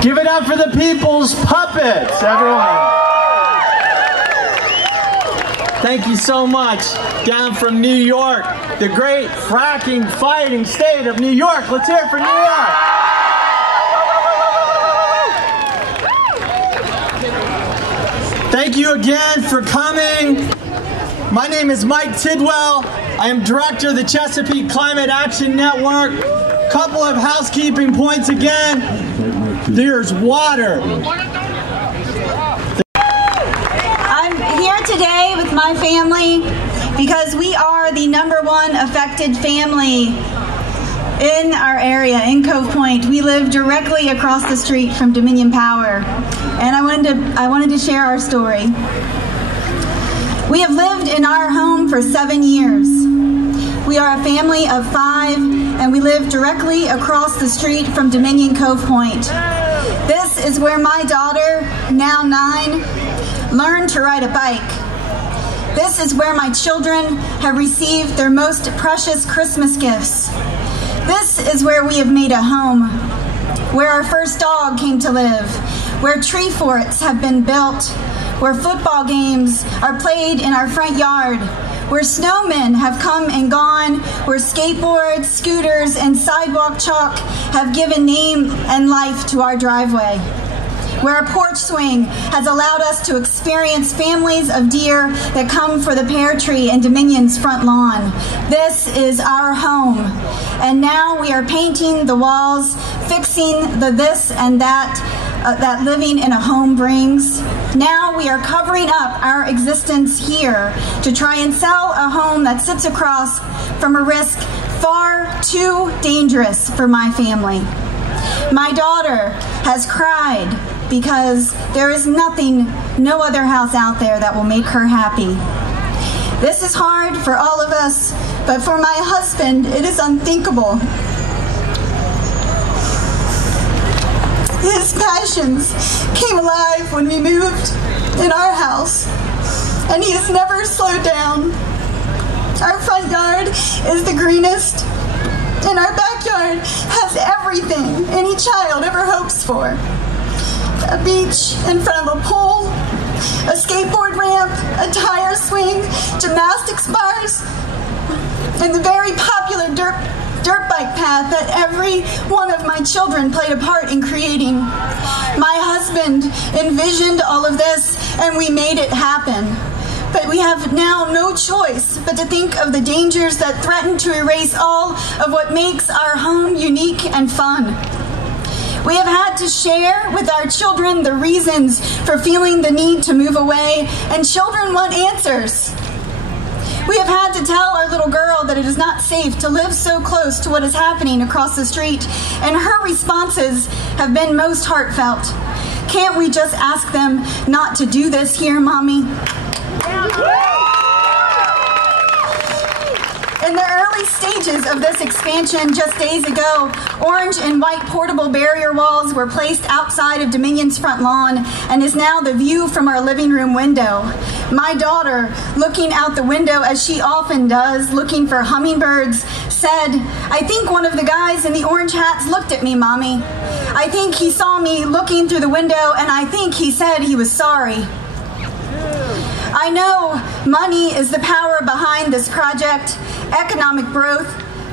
Give it up for the people's puppets, everyone. Thank you so much. Down from New York, the great fracking fighting state of New York. Let's hear it for New York. Thank you again for coming. My name is Mike Tidwell. I am director of the Chesapeake Climate Action Network. Couple of housekeeping points again. There's water. I'm here today with my family because we are the #1 affected family in our area, in Cove Point. We live directly across the street from Dominion Power, and I wanted to share our story. We have lived in our home for 7 years. We are a family of 5, and we live directly across the street from Dominion Cove Point. This is where my daughter, now 9, learned to ride a bike. This is where my children have received their most precious Christmas gifts. This is where we have made a home, where our first dog came to live, where tree forts have been built, where football games are played in our front yard, where snowmen have come and gone, where skateboards, scooters, and sidewalk chalk have given name and life to our driveway, where a porch swing has allowed us to experience families of deer that come for the pear tree in Dominion's front lawn. This is our home. And now we are painting the walls, fixing the this and that that living in a home brings. Now we are covering up our existence here to try and sell a home that sits across from a risk far too dangerous for my family. My daughter has cried because there is nothing, no other house out there that will make her happy. This is hard for all of us, but for my husband, it is unthinkable. His passions came alive when we moved in our house, and he has never slowed down. Our front yard is the greenest, and our backyard has everything any child ever hopes for. A beach in front of a pool, a skateboard ramp, a tire swing, gymnastics bars, and the very popular dirt bike path that every one of my children played a part in creating. My husband envisioned all of this, and we made it happen. But we have now no choice but to think of the dangers that threaten to erase all of what makes our home unique and fun. We have had to share with our children the reasons for feeling the need to move away, and children want answers. We have had to tell our little girl that it is not safe to live so close to what is happening across the street, and her responses have been most heartfelt. Can't we just ask them not to do this here, Mommy? In the early stages of this expansion just days ago, orange and white portable barrier walls were placed outside of Dominion's front lawn and is now the view from our living room window. My daughter, looking out the window as she often does, looking for hummingbirds, said, "I think one of the guys in the orange hats looked at me, Mommy. I think he saw me looking through the window, and I think he said he was sorry." I know money is the power behind this project, economic growth,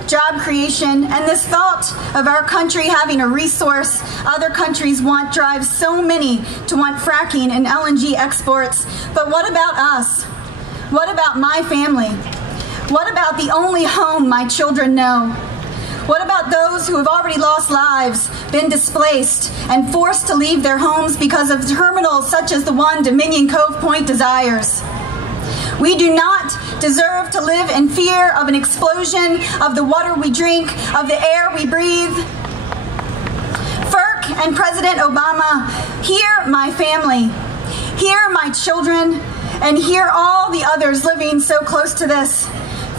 job creation, and this thought of our country having a resource other countries want drives so many to want fracking and LNG exports. But what about us? What about my family? What about the only home my children know? What about those who have already lost lives, been displaced, and forced to leave their homes because of terminals such as the one Dominion Cove Point desires? We do not deserve to live in fear of an explosion of the water we drink, of the air we breathe. FERC and President Obama, hear my family, hear my children, and hear all the others living so close to this.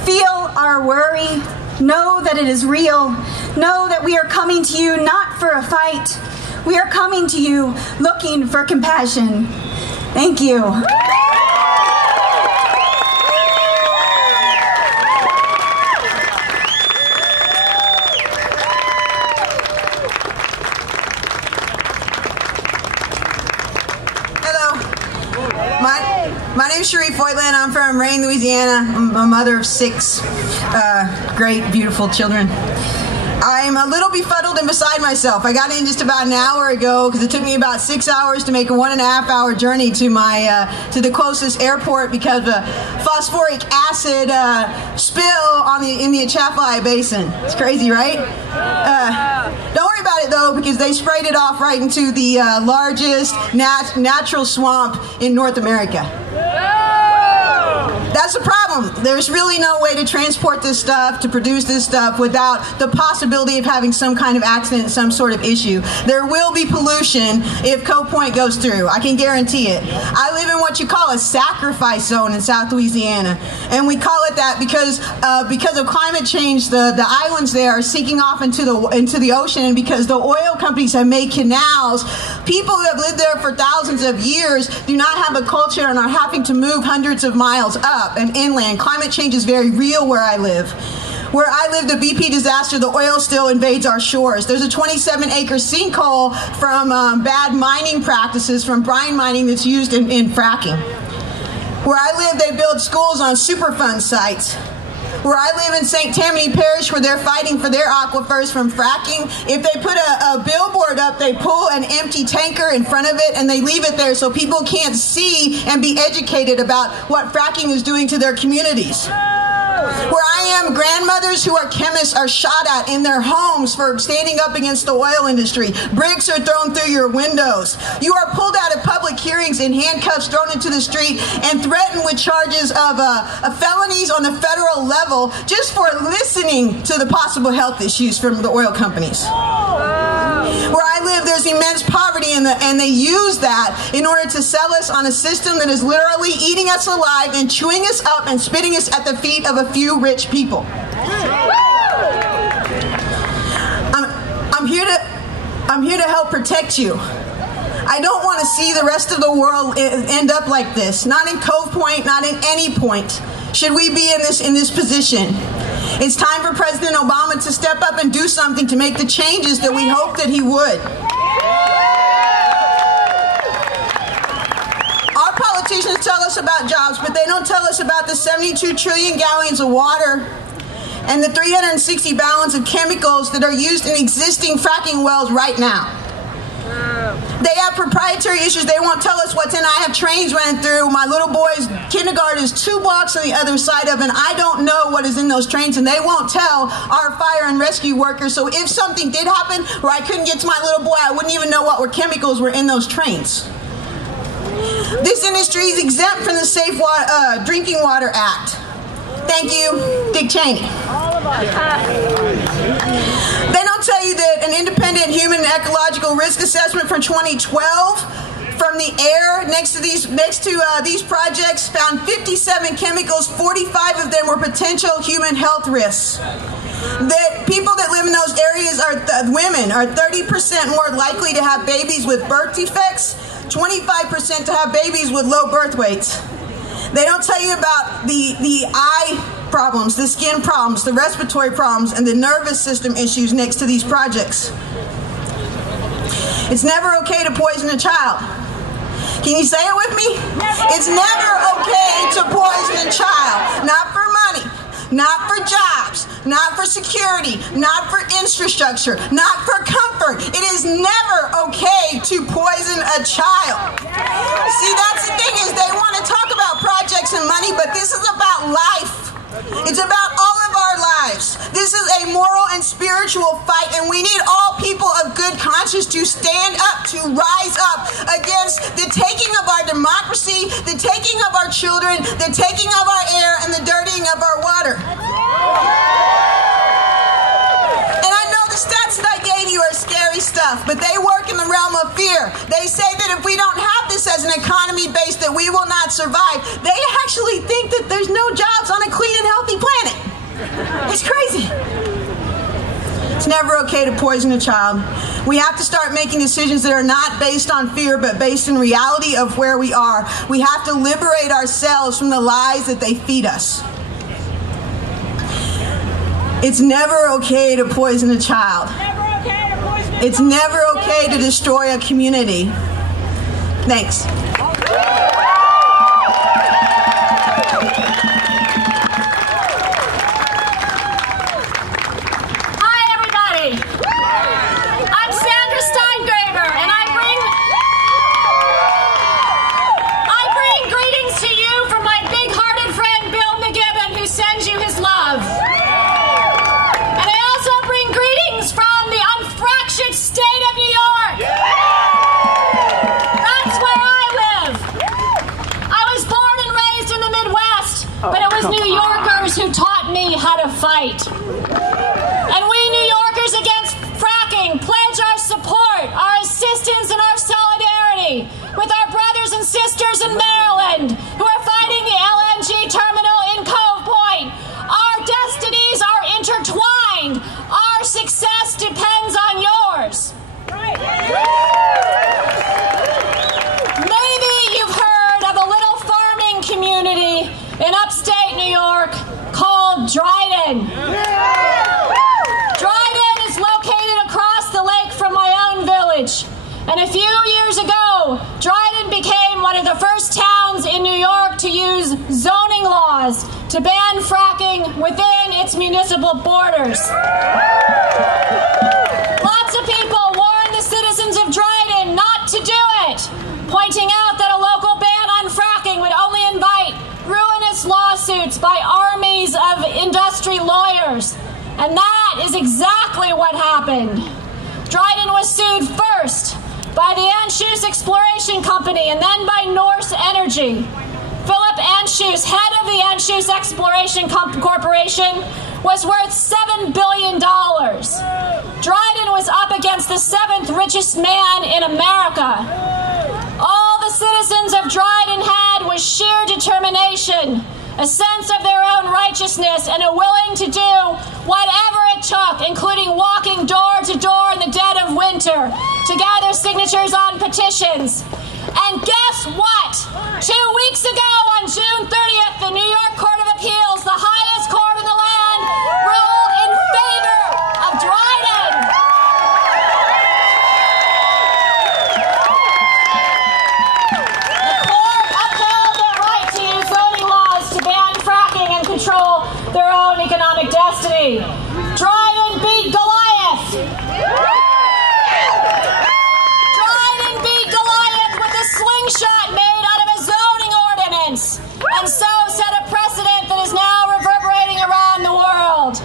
Feel our worry. Know that it is real. Know that we are coming to you not for a fight. We are coming to you looking for compassion. Thank you. My name is Cherri Foytlin. I'm from Rayne, Louisiana. I'm a mother of 6 great, beautiful children. I'm a little befuddled and beside myself. I got in just about an hour ago because it took me about 6 hours to make a 1.5-hour journey to to the closest airport because of a phosphoric acid spill in the Atchafalaya Basin. It's crazy, right? Don't worry about it though, because they sprayed it off right into the largest natural swamp in North America. That's the problem. There's really no way to transport this stuff, to produce this stuff without the possibility of having some kind of accident, some sort of issue. There will be pollution if Cove Point goes through. I can guarantee it. I live in what you call a sacrifice zone in South Louisiana, and we call it that because of climate change. The islands there are sinking off into the ocean, and because the oil companies have made canals, people who have lived there for thousands of years do not have a culture and are having to move hundreds of miles up and inland. Climate change is very real where I live. Where I live, the BP disaster, the oil still invades our shores. There's a 27-acre sinkhole from bad mining practices, from brine mining that's used in fracking. Where I live, they build schools on Superfund sites. Where I live in St. Tammany Parish, where they're fighting for their aquifers from fracking, if they put a billboard up, they pull an empty tanker in front of it and they leave it there so people can't see and be educated about what fracking is doing to their communities. Where I am, grandmothers who are chemists are shot at in their homes for standing up against the oil industry. Bricks are thrown through your windows. You are pulled out of public hearings in handcuffs, thrown into the street, and threatened with charges of felonies on the federal level just for listening to the possible health issues from the oil companies. Where I live, there's immense poverty, and they use that in order to sell us on a system that is literally eating us alive and chewing us up and spitting us at the feet of a few rich people. I'm here to help protect you. I don't want to see the rest of the world end up like this. Not in Cove Point, not in any point should we be in this position. It's time for President Obama to step up and do something to make the changes that we hope that he would. Our politicians tell us about jobs, but they don't tell us about the 72 trillion gallons of water and the 360 gallons of chemicals that are used in existing fracking wells right now. They have proprietary issues. They won't tell us what's in. I have trains running through. My little boy's kindergarten is 2 blocks on the other side of, and I don't know what is in those trains, and they won't tell our fire and rescue workers. So if something did happen where I couldn't get to my little boy, I wouldn't even know what chemicals were in those trains. This industry is exempt from the Safe Drinking Water Act. Thank you, Dick Cheney. They don't tell you that an independent human and ecological risk assessment from 2012 from the air next to these projects found 57 chemicals. 45 of them were potential human health risks. That people that live in those areas women are 30% more likely to have babies with birth defects, 25% to have babies with low birth weights. They don't tell you about the eye problems, the skin problems, the respiratory problems, and the nervous system issues next to these projects. It's never okay to poison a child. Can you say it with me? It's never okay to poison a child. Not for money, not for jobs, not for security, not for infrastructure, not for comfort. It is never okay to poison a child. See, that's the thing, is they want to talk about projects and money, but this is about life. It's about all of our lives. This is a moral and spiritual fight, and we need all people of good conscience to stand up, to rise up against the taking of our democracy, the taking of our children, the taking of our air, and the dirtying of our water. And I know the stats that I gave you are scary stuff, but they work in the realm of fear. They say that if we don't have this as an economy base, that we will not survive. They actually think that there's no jobs on a clean and healthy planet. It's crazy. It's never okay to poison a child. We have to start making decisions that are not based on fear, but based in reality of where we are. We have to liberate ourselves from the lies that they feed us. It's never okay to poison a child. It's never okay to destroy a community. Thanks. fight. And we New Yorkers against fracking pledge our support, our assistance, and our solidarity with our brothers and sisters in Maryland who are fighting the LNG terminal in Cove Point. Our destinies are intertwined. Our success depends on yours. Maybe you've heard of a little farming community in upstate New York called Dryden. Dryden is located across the lake from my own village. And a few years ago, Dryden became one of the first towns in New York to use zoning laws to ban fracking within its municipal borders. Lots of people warned the citizens of Dryden not to do it, pointing out that a local ban on fracking would only invite ruinous lawsuits by armies of industry lawyers. And that is exactly what happened. Dryden was sued first by the Anschutz Exploration Company and then by Norse Energy. Philip Anschutz, head of the Anschutz Exploration Corporation, was worth $7 billion. Dryden was up against the seventh richest man in America. All the citizens of Dryden had was sheer determination, a sense of their own righteousness, and a willing to do whatever it took, including walking door to door in the dead of winter to gather signatures on petitions. And guess what? 2 weeks ago, on June 30th, the New York Court of Appeals, the highest court in the land, ruled in favor of Dryden. The court upheld their right to use zoning laws to ban fracking and control their own economic destiny. Dryden beat Goliath. Dryden beat Goliath with a slingshot made out of a zoning ordinance, and so set a precedent that is now reverberating around the world.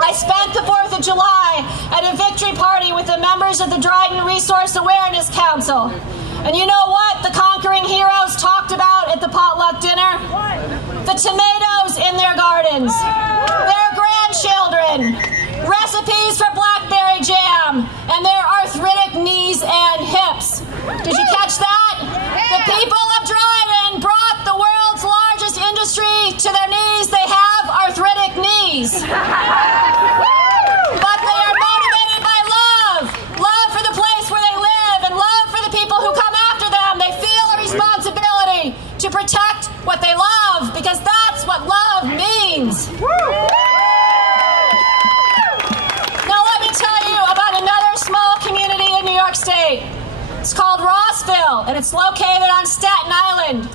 I spent the 4th of July at a victory party with the members of the Dryden Resource Awareness Council. And you know what the conquering heroes talked about at the potluck dinner? The tomatoes in their gardens, their grandchildren, recipes for blackberry jam, and their arthritic knees and hips. Did you catch that? The people of Dryden brought the world's largest industry to their knees. They have arthritic knees. But they are motivated by love. Love for the place where they live and love for the people who come after them. They feel a responsibility to protect what they love because that's what love means. Now let me tell you about another small community in New York State. It's called Rossville, and it's located on Staten Island.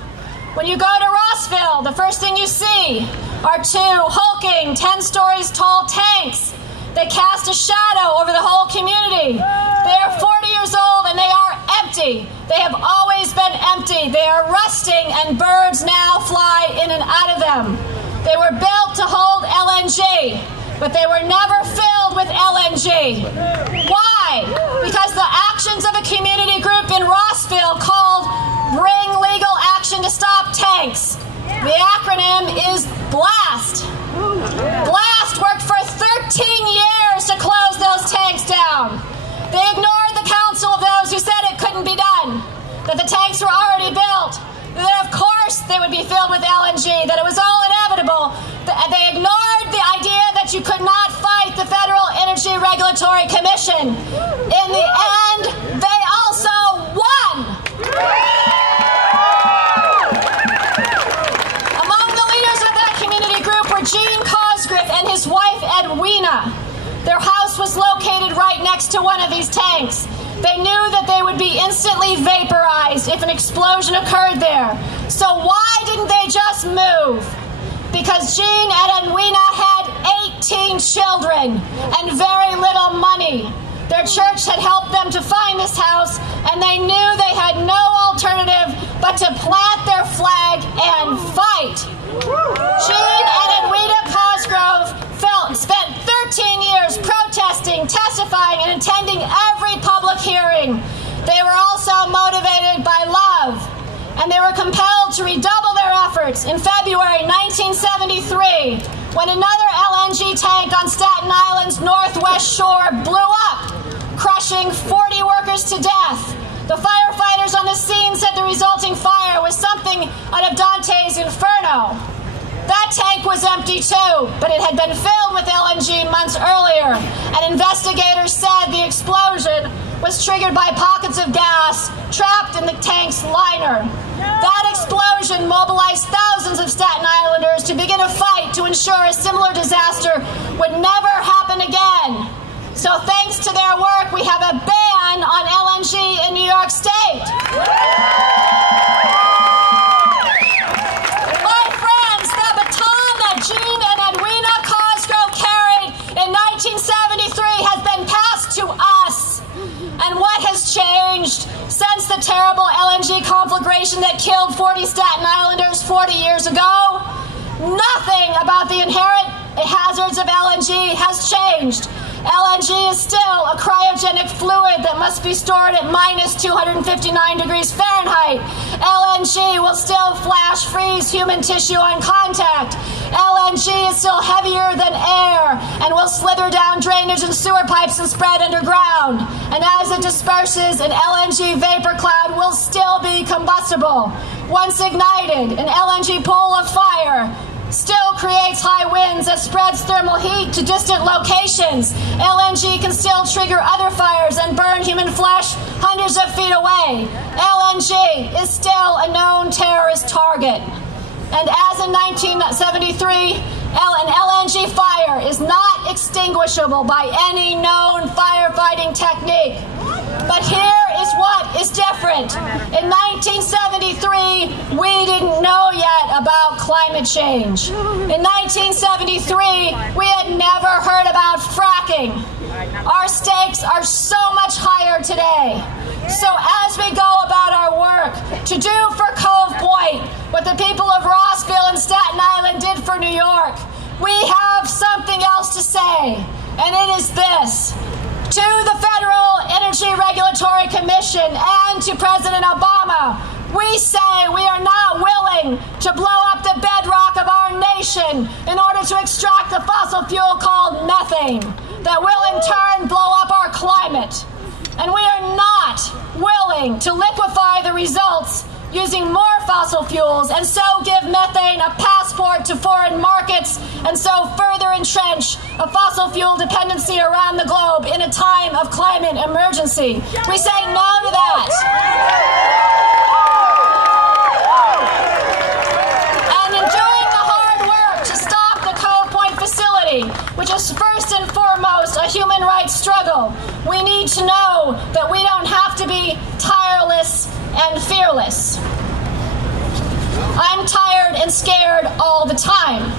When you go to Rossville, the first thing you see are 2 hulking, 10 stories tall tanks. They cast a shadow over the whole community. They are 40 years old, and they are empty. They have always been empty. They are rusting, and birds now fly in and out of them. They were built to hold LNG, but they were never filled with LNG. Why? Because the actions of a community group in Rossville called Bring Legal Action to Stop Tanks. The acronym is BLAST. BLAST worked for 13 years to close those tanks down. They ignored the counsel of those who said it couldn't be done, that the tanks were already built, that of course they would be filled with LNG, that it was all inevitable. They ignored the idea that you could not fight the Federal Energy Regulatory Commission. In the end, they also won. Among the leaders of that community group were Gene Cosgriff and his wife Edwina. Their house was located right next to one of these tanks. They knew that they would be instantly vaporized if an explosion occurred there. So why didn't they just move? Because Gene and Edwina had 18 children and very little money. Their church had helped them to find this house, and they knew they had no alternative but to plant their flag and fight. Gene and Edwina Cosgrove spent 13 years protesting, testifying, and attending every public hearing. They were also motivated by love, and they were compelled to redouble their efforts efforts in February 1973, when another LNG tank on Staten Island's northwest shore blew up, crushing 40 workers to death. The firefighters on the scene said the resulting fire was something out of Dante's Inferno. That tank was empty too, but it had been filled with LNG months earlier, and investigators said the explosion was triggered by pockets of gas trapped in the tank's liner. That explosion mobilized thousands of Staten Islanders to begin a fight to ensure a similar disaster would never happen again. So thanks to their work, we have a ban on LNG in New York State. My friends, the baton that Jean and Edwina Cosgrove carried in 1973 has been passed to us. And what has changed since the terrible LNG conflagration that killed 40 Staten Islanders 40 years ago? Nothing about the inherent hazards of LNG has changed. LNG is still a cryogenic fluid that must be stored at minus 259 degrees Fahrenheit. LNG will still flash freeze human tissue on contact. LNG is still heavier than air and will slither down drainage and sewer pipes and spread underground. And as it disperses, an LNG vapor cloud will still be combustible. Once ignited, an LNG pool of fire still creates high winds that spreads thermal heat to distant locations. LNG can still trigger other fires and burn human flesh hundreds of feet away. LNG is still a known terrorist target. And as in 1973, an LNG fire is not extinguishable by any known firefighting technique. But here is what is different. In 1973, we didn't know yet about climate change. In 1973, we had never heard about fracking. Our stakes are so much higher today. So as we go about our work to do for Cove Point what the people of Rossville and Staten Island did for New York, we have something else to say, and it is this. To the Federal Energy Regulatory Commission and to President Obama, we say we are not willing to blow up the bedrock of our nation in order to extract the fossil fuel called methane that will in turn blow up our climate. And we are not willing to liquefy the results using more fossil fuels and so give methane a passport to foreign markets and so further entrench a fossil fuel dependency around the globe in a time of climate emergency. We say no to that. And in doing the hard work to stop the Cove Point facility, which is first and foremost a human rights struggle, we need to know that we don't have to be tireless and fearless. I'm tired and scared all the time.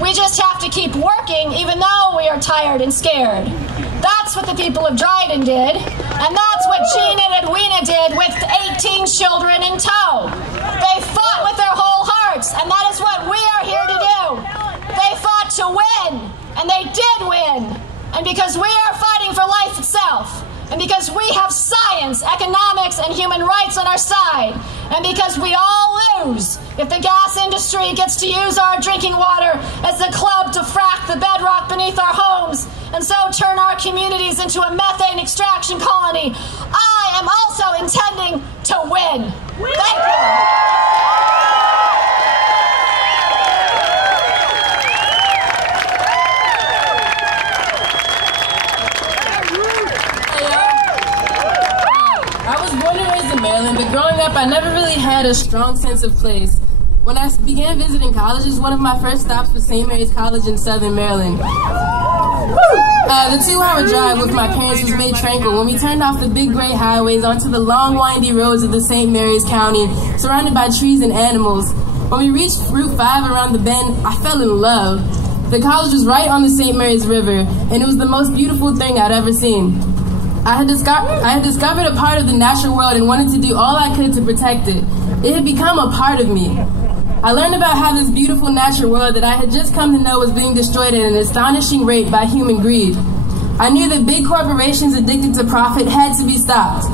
We just have to keep working even though we are tired and scared. That's what the people of Dryden did, and that's what Jean and Edwina did with 18 children in tow. They fought with their whole hearts, and that is what we are here to do. They fought to win, and they did win. And because we are fighting for life itself, and because we have science, economics, and human rights on our side, and because we all lose if the gas industry gets to use our drinking water as the club to frack the bedrock beneath our homes, and so turn our communities into a methane extraction colony, I am also intending to win. Thank you. Maryland, but growing up, I never really had a strong sense of place. When I began visiting colleges, one of my first stops was St. Mary's College in Southern Maryland. The 2-hour drive with my parents was made tranquil when we turned off the big gray highways onto the long, windy roads of the St. Mary's County, surrounded by trees and animals. When we reached Route 5 around the bend, I fell in love. The college was right on the St. Mary's River, and it was the most beautiful thing I'd ever seen. I had discovered a part of the natural world and wanted to do all I could to protect it. It had become a part of me. I learned about how this beautiful natural world that I had just come to know was being destroyed at an astonishing rate by human greed. I knew that big corporations addicted to profit had to be stopped.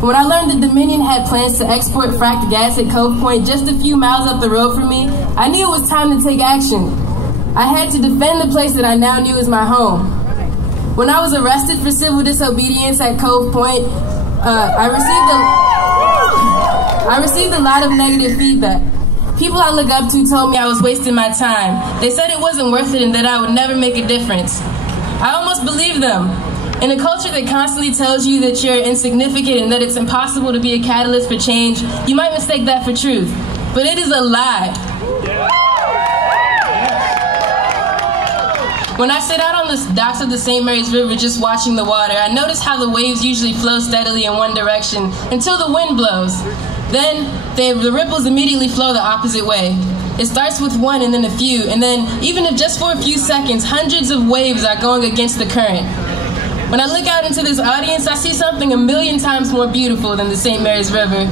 But when I learned that Dominion had plans to export fracked gas at Cove Point just a few miles up the road from me, I knew it was time to take action. I had to defend the place that I now knew as my home. When I was arrested for civil disobedience at Cove Point, I received a lot of negative feedback. People I look up to told me I was wasting my time. They said it wasn't worth it and that I would never make a difference. I almost believed them. In a culture that constantly tells you that you're insignificant and that it's impossible to be a catalyst for change, you might mistake that for truth. But it is a lie. When I sit out on the docks of the St. Mary's River just watching the water, I notice how the waves usually flow steadily in one direction until the wind blows. Then the ripples immediately flow the opposite way. It starts with one and then a few, and then even if just for a few seconds, hundreds of waves are going against the current. When I look out into this audience, I see something 1,000,000 times more beautiful than the St. Mary's River.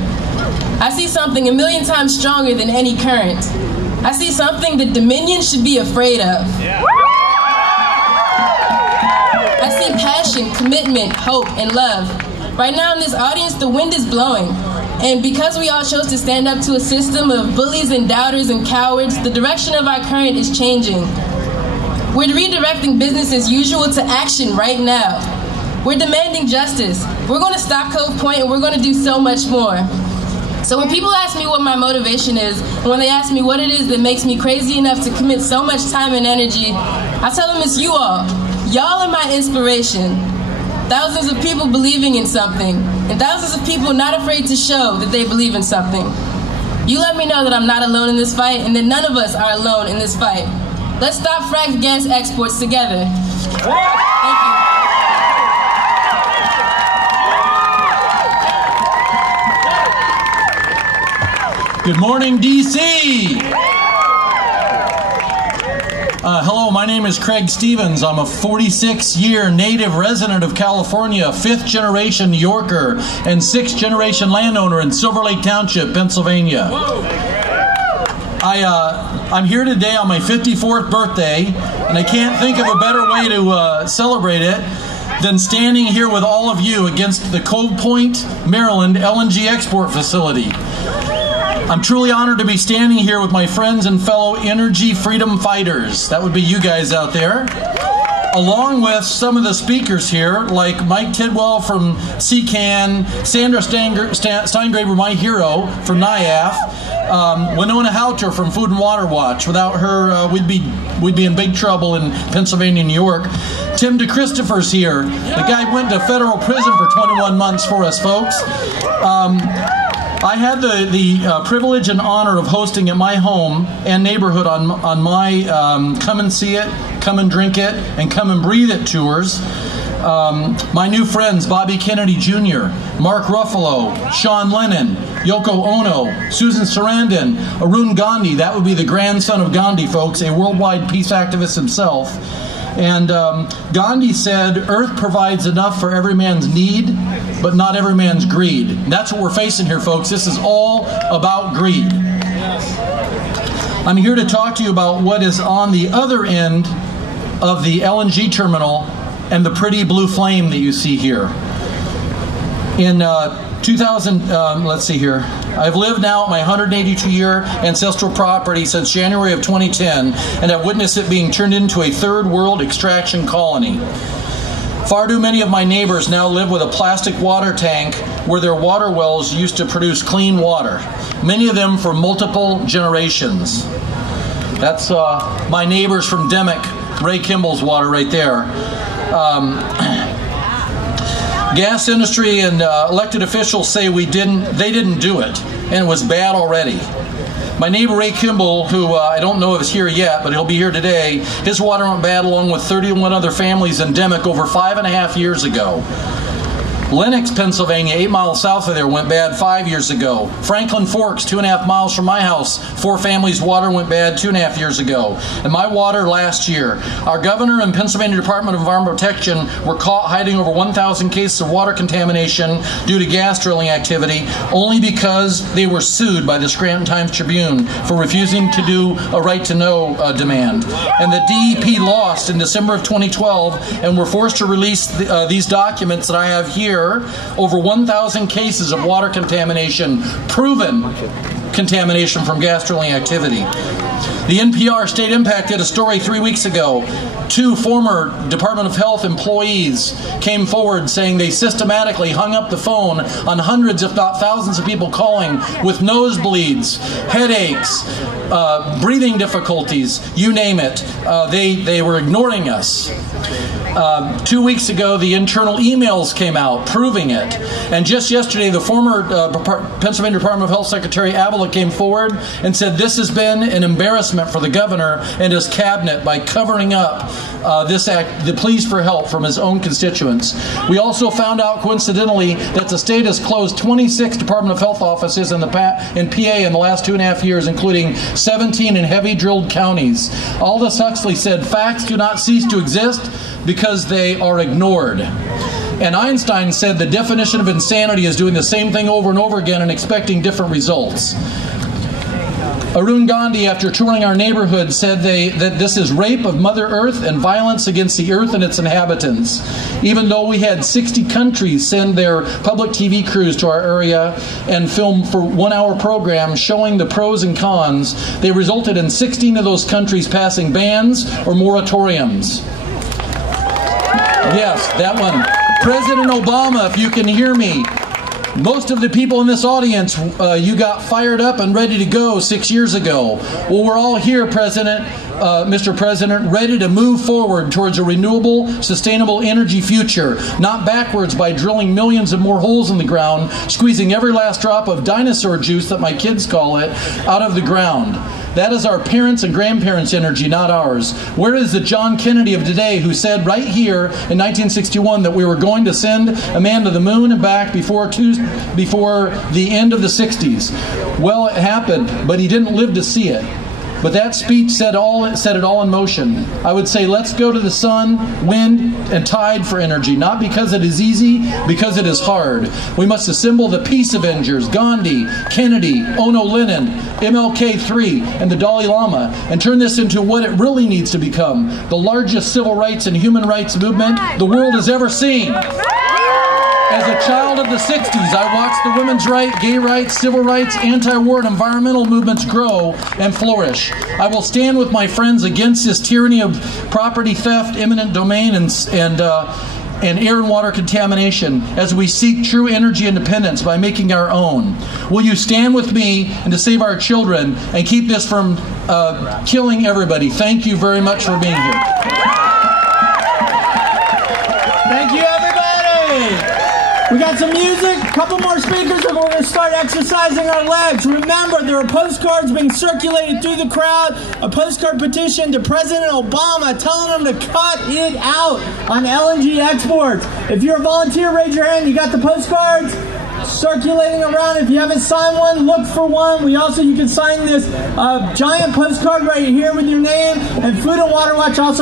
I see something 1,000,000 times stronger than any current. I see something that Dominion should be afraid of. I see passion, commitment, hope, and love. Right now in this audience, the wind is blowing. And because we all chose to stand up to a system of bullies and doubters and cowards, the direction of our current is changing. We're redirecting business as usual to action right now. We're demanding justice. We're going to stop Cove Point, and we're going to do so much more. So when people ask me what my motivation is, and when they ask me what it is that makes me crazy enough to commit so much time and energy, I tell them it's you all. Y'all are my inspiration. Thousands of people believing in something, and thousands of people not afraid to show that they believe in something. You let me know that I'm not alone in this fight, and that none of us are alone in this fight. Let's stop fracked gas exports together. Thank you. Good morning, D.C. Hello, my name is Craig Stevens. I'm a 46-year native resident of California, 5th-generation New Yorker, and 6th-generation landowner in Silver Lake Township, Pennsylvania. I'm here today on my 54th birthday, and I can't think of a better way to celebrate it than standing here with all of you against the Cove Point, Maryland LNG export facility. I'm truly honored to be standing here with my friends and fellow energy freedom fighters. That would be you guys out there. Along with some of the speakers here, like Mike Tidwell from CCAN, Sandra Steingraber, my hero, from NIAF, Winona Houter from Food and Water Watch. Without her, we'd be in big trouble in Pennsylvania and New York. Tim DeChristopher's here. The guy went to federal prison for 21 months for us, folks. I had the privilege and honor of hosting at my home and neighborhood on my come and see it, come and drink it, and come and breathe it tours. My new friends, Bobby Kennedy Jr., Mark Ruffalo, Sean Lennon, Yoko Ono, Susan Sarandon, Arun Gandhi, that would be the grandson of Gandhi, folks, a worldwide peace activist himself. And Gandhi said, Earth provides enough for every man's need, but not every man's greed. And that's what we're facing here, folks. This is all about greed. I'm here to talk to you about what is on the other end of the LNG terminal and the pretty blue flame that you see here. In 2000, let's see here. I've lived now at my 182-year ancestral property since January of 2010, and I've witnessed it being turned into a third world extraction colony. Far too many of my neighbors now live with a plastic water tank where their water wells used to produce clean water, many of them for multiple generations. That's my neighbors from Demick, Ray Kimball's water right there. Gas industry and elected officials say they didn't do it, and it was bad already. My neighbor Ray Kimball, who I don't know if is here yet, but he'll be here today, his water went bad along with 31 other families in Demick over 5.5 years ago. Lenox, Pennsylvania, 8 miles south of there, went bad 5 years ago. Franklin Forks, 2.5 miles from my house, 4 families' water went bad 2.5 years ago. And my water last year. Our governor and Pennsylvania Department of Environmental Protection were caught hiding over 1,000 cases of water contamination due to gas drilling activity, only because they were sued by the Scranton Times-Tribune for refusing to do a right-to-know demand. And the DEP lost in December of 2012 and were forced to release these documents that I have here year, over 1,000 cases of water contamination, proven contamination from gas drilling activity. The NPR State Impact did a story 3 weeks ago. 2 former Department of Health employees came forward saying they systematically hung up the phone on hundreds, if not thousands of people calling with nosebleeds, headaches, breathing difficulties, you name it. They were ignoring us. 2 weeks ago, the internal emails came out proving it. And just yesterday, the former Pennsylvania Department of Health Secretary Avila came forward and said this has been an embarrassment for the governor and his cabinet by covering up the pleas for help from his own constituents. We also found out, coincidentally, that the state has closed 26 Department of Health offices in PA in the last 2.5 years, including 17 in heavy drilled counties. Aldous Huxley said, "Facts do not cease to exist because they are ignored." And Einstein said the definition of insanity is doing the same thing over and over again and expecting different results. Arun Gandhi, after touring our neighborhood, said that this is rape of Mother Earth and violence against the earth and its inhabitants. Even though we had 60 countries send their public TV crews to our area and film for 1-hour programs showing the pros and cons, they resulted in 16 of those countries passing bans or moratoriums. Yes, that one. President Obama, if you can hear me, most of the people in this audience, you got fired up and ready to go 6 years ago. Well, we're all here, Mr. President, ready to move forward towards a renewable, sustainable energy future, not backwards by drilling millions of more holes in the ground, squeezing every last drop of dinosaur juice, that my kids call it, out of the ground. That is our parents' and grandparents' energy, not ours. Where is the John Kennedy of today who said right here in 1961 that we were going to send a man to the moon and back before the end of the 60s? Well, it happened, but he didn't live to see it. But that speech set it all in motion. I would say let's go to the sun, wind, and tide for energy, not because it is easy, because it is hard. We must assemble the peace avengers, Gandhi, Kennedy, Ono Lenin, MLK3, and the Dalai Lama, and turn this into what it really needs to become, the largest civil rights and human rights movement the world has ever seen. As a child of the 60s, I watched the women's rights, gay rights, civil rights, anti-war, and environmental movements grow and flourish. I will stand with my friends against this tyranny of property theft, eminent domain, and air and water contamination as we seek true energy independence by making our own. Will you stand with me and to save our children and keep this from killing everybody? Thank you very much for being here. Thank you, everybody. We got some music, a couple more speakers, and we're going to start exercising our legs. Remember, there are postcards being circulated through the crowd, a postcard petition to President Obama telling him to cut it out on LNG exports. If you're a volunteer, raise your hand. You got the postcards circulating around. If you haven't signed one, look for one. You can sign this giant postcard right here with your name. And Food and Water Watch also